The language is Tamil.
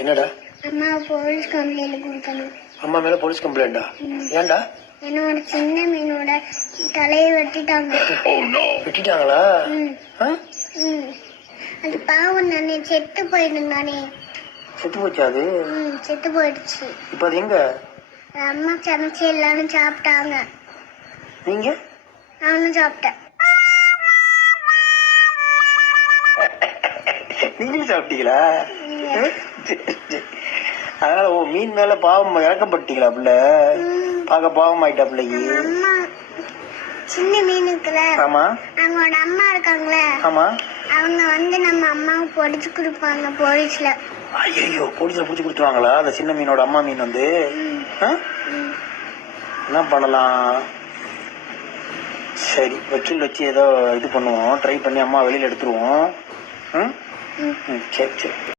என்னடா? அம்மா போலீஸ் கம்ப்ளைண்ட் கொடுக்கணும். அம்மா மேல போலீஸ் கம்ப்ளைண்டா? ஏன்டா? என்னோட சின்ன மீனோட தலையை வெட்டிட்டாங்க. வெட்டிட்டாங்களா? அது பாவம் தானே, செத்து போயிடும் தானே. செத்து போச்சா அது? செத்து போயிடுச்சு. இப்ப அது எங்க? அம்மா சமைச்சு எல்லாரும் சாப்பிட்டாங்க. நீங்க? நானும் சாப்பிட்டேன். நீங்களும் சாப்பிட்டீங்களா? அதனால மீன் மேல பாவம் இறக்கப்பட்டீங்களா? பிள்ளை பார்க்க பாவம் ஆயிட்டா பிள்ளைக்கு. அம்மா சின்ன மீன் இருக்குல்ல, ஆமா, அவங்களோட அம்மா இருக்காங்களே, ஆமா, அவங்க நம்ம அம்மாவுக்கு பொடிச்சு கொடுப்பாங்க போலீஸ்ல. ஐயோ, போலீஸ்ல புடிச்சு கொடுத்துருவாங்களா அந்த சின்ன மீனோட அம்மா மீன் வந்து? என்ன பண்ணலாம்? சரி, வக்கீல் வச்சு ஏதோ இது பண்ணுவோம், ட்ரை பண்ணி அம்மா வெளியில எடுத்துருவோம். சரி சரி.